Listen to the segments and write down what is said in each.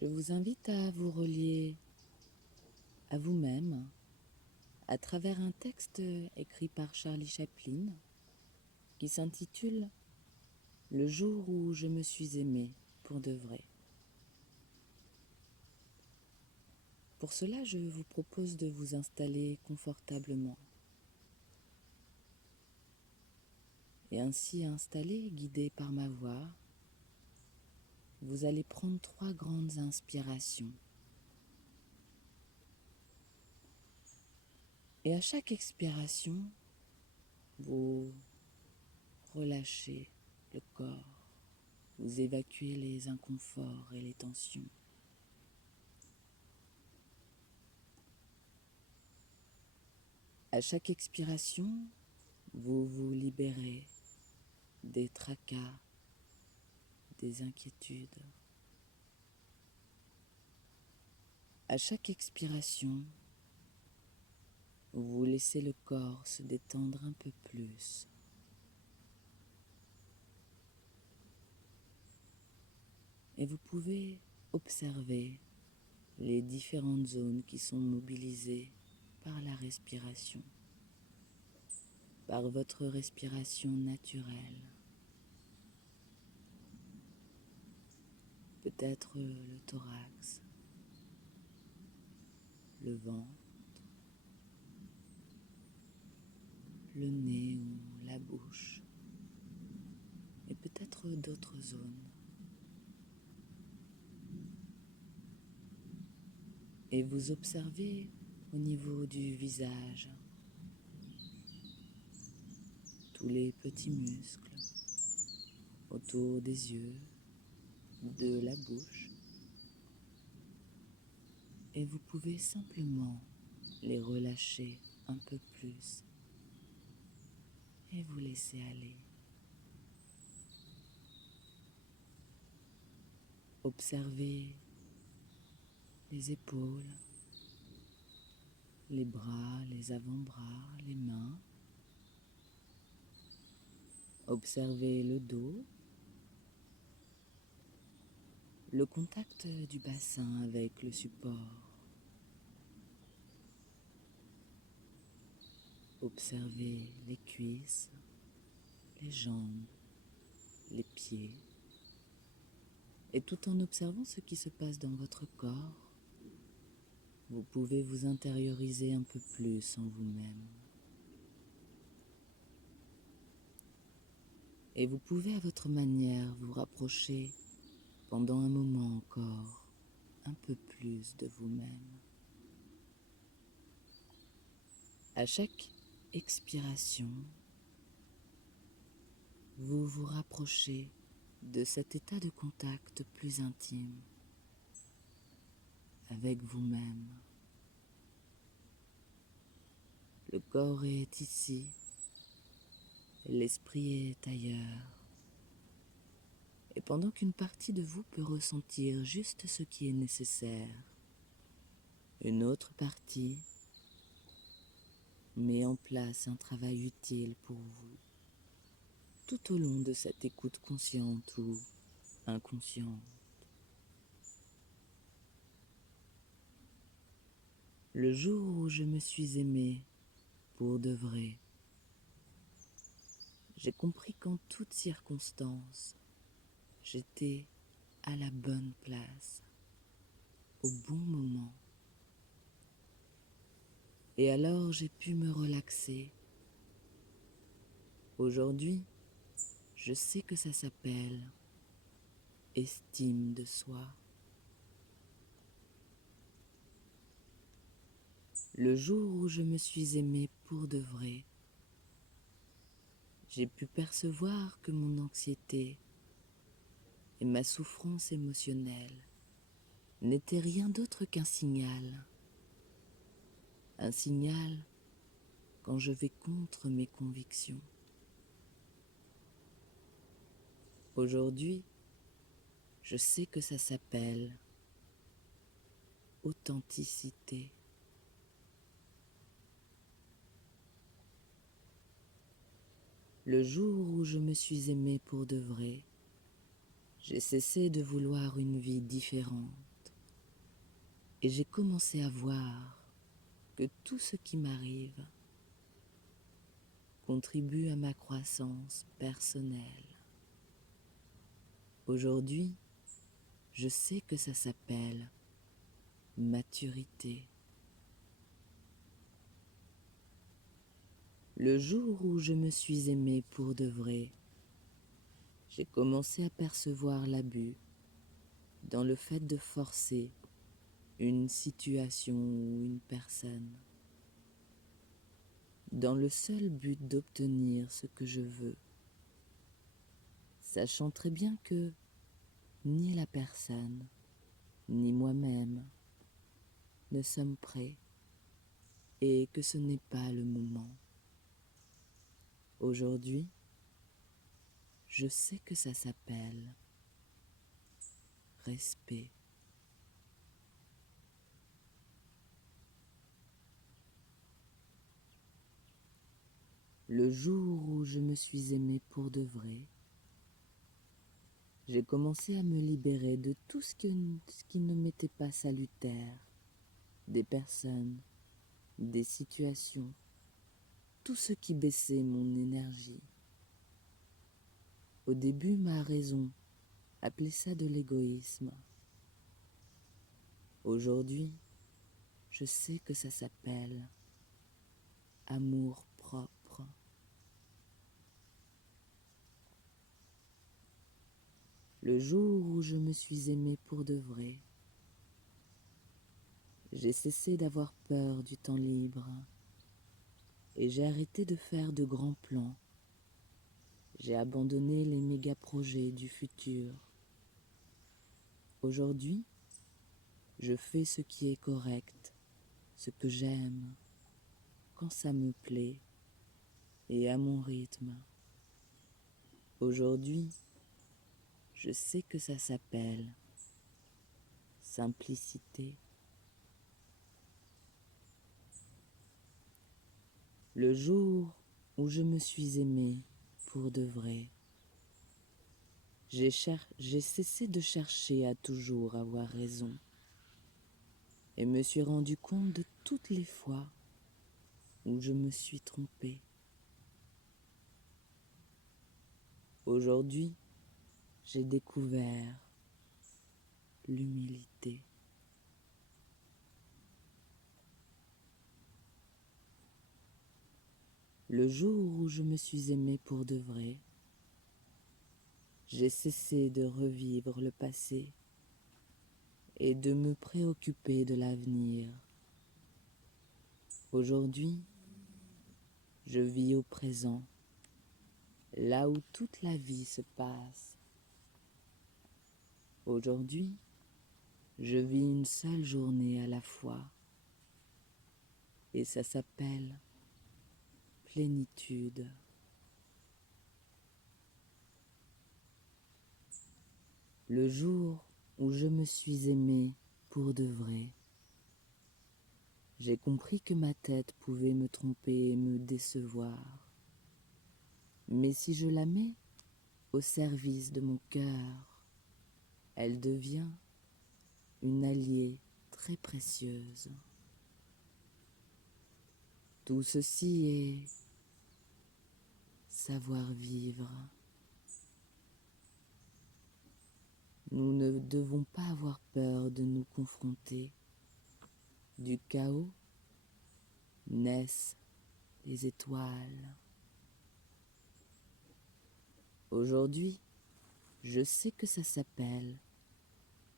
Je vous invite à vous relier à vous-même à travers un texte écrit par Charlie Chaplin qui s'intitule « Le jour où je me suis aimé pour de vrai ». Pour cela, je vous propose de vous installer confortablement. Et ainsi installé, guidé par ma voix, vous allez prendre 3 grandes inspirations. Et à chaque expiration, vous relâchez le corps, vous évacuez les inconforts et les tensions. À chaque expiration, vous vous libérez des tracas, des inquiétudes. À chaque expiration, vous laissez le corps se détendre un peu plus. Et vous pouvez observer les différentes zones qui sont mobilisées par la respiration, par votre respiration naturelle. Peut-être le thorax, le ventre, le nez ou la bouche, et peut-être d'autres zones. Et vous observez au niveau du visage tous les petits muscles autour des yeux, de la bouche, et vous pouvez simplement les relâcher un peu plus et vous laisser aller. Observez les épaules, les bras, les avant-bras, les mains. Observez le dos, le contact du bassin avec le support. Observez les cuisses, les jambes, les pieds. Et tout en observant ce qui se passe dans votre corps, vous pouvez vous intérioriser un peu plus en vous-même. Et vous pouvez à votre manière vous rapprocher pendant un moment encore un peu plus de vous-même. À chaque expiration, vous vous rapprochez de cet état de contact plus intime avec vous-même. Le corps est ici, l'esprit est ailleurs. Et pendant qu'une partie de vous peut ressentir juste ce qui est nécessaire, une autre partie met en place un travail utile pour vous, tout au long de cette écoute consciente ou inconsciente. Le jour où je me suis aimé pour de vrai, j'ai compris qu'en toutes circonstances, j'étais à la bonne place, au bon moment. Et alors j'ai pu me relaxer. Aujourd'hui, je sais que ça s'appelle estime de soi. Le jour où je me suis aimé pour de vrai, j'ai pu percevoir que mon anxiété et ma souffrance émotionnelle n'étaient rien d'autre qu'un signal. Un signal quand je vais contre mes convictions. Aujourd'hui, je sais que ça s'appelle authenticité. Le jour où je me suis aimé pour de vrai, j'ai cessé de vouloir une vie différente. Et j'ai commencé à voir que tout ce qui m'arrive contribue à ma croissance personnelle. Aujourd'hui, je sais que ça s'appelle maturité. Le jour où je me suis aimé pour de vrai, j'ai commencé à percevoir l'abus dans le fait de forcer une situation ou une personne, dans le seul but d'obtenir ce que je veux, sachant très bien que ni la personne, ni moi-même ne sommes prêts et que ce n'est pas le moment. Aujourd'hui, je sais que ça s'appelle respect. Le jour où je me suis aimé pour de vrai, j'ai commencé à me libérer de tout ce qui ne m'était pas salutaire, des personnes, des situations, tout ce qui baissait mon énergie. Au début, ma raison appelait ça de l'égoïsme. Aujourd'hui, je sais que ça s'appelle amour propre. Le jour où je me suis aimé pour de vrai, j'ai cessé d'avoir peur du temps libre et j'ai arrêté de faire de grands plans. J'ai abandonné les méga-projets du futur. Aujourd'hui, je fais ce qui est correct, ce que j'aime, quand ça me plaît et à mon rythme. Aujourd'hui, je sais que ça s'appelle simplicité. Le jour où je me suis aimé pour de vrai, j'ai cessé de chercher à toujours avoir raison et me suis rendu compte de toutes les fois où je me suis trompé. Aujourd'hui, j'ai découvert l'humilité. Le jour où je me suis aimé pour de vrai, j'ai cessé de revivre le passé et de me préoccuper de l'avenir. Aujourd'hui, je vis au présent, là où toute la vie se passe. Aujourd'hui, je vis une seule journée à la fois et ça s'appelle plénitude. Le jour où je me suis aimé pour de vrai, j'ai compris que ma tête pouvait me tromper et me décevoir. Mais si je la mets au service de mon cœur, elle devient une alliée très précieuse. Tout ceci est savoir vivre. Nous ne devons pas avoir peur de nous confronter. Du chaos naissent les étoiles. Aujourd'hui, je sais que ça s'appelle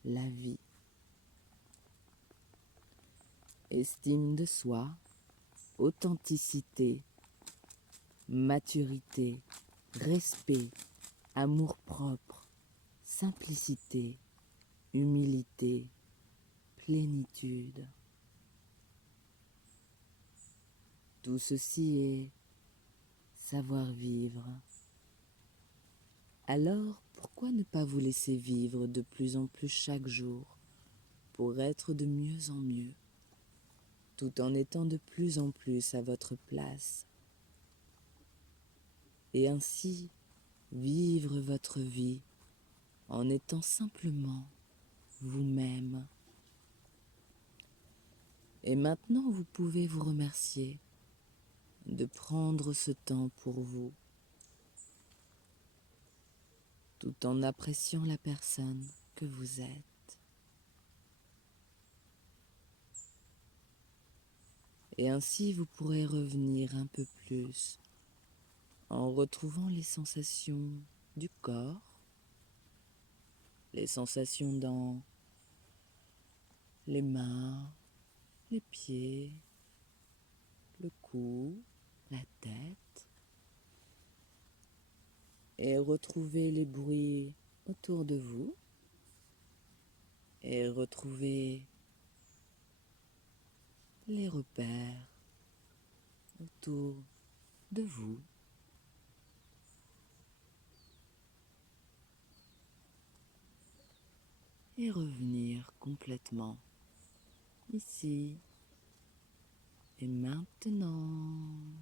la vie. Estime de soi, authenticité, maturité, respect, amour-propre, simplicité, humilité, plénitude. Tout ceci est savoir vivre. Alors, pourquoi ne pas vous laisser vivre de plus en plus chaque jour pour être de mieux en mieux, tout en étant de plus en plus à votre place, et ainsi vivre votre vie en étant simplement vous-même. Et maintenant, vous pouvez vous remercier de prendre ce temps pour vous, tout en appréciant la personne que vous êtes. Et ainsi, vous pourrez revenir un peu plus en retrouvant les sensations du corps, les sensations dans les mains, les pieds, le cou, la tête, et retrouver les bruits autour de vous, et retrouver les repères autour de vous. Et revenir complètement ici et maintenant.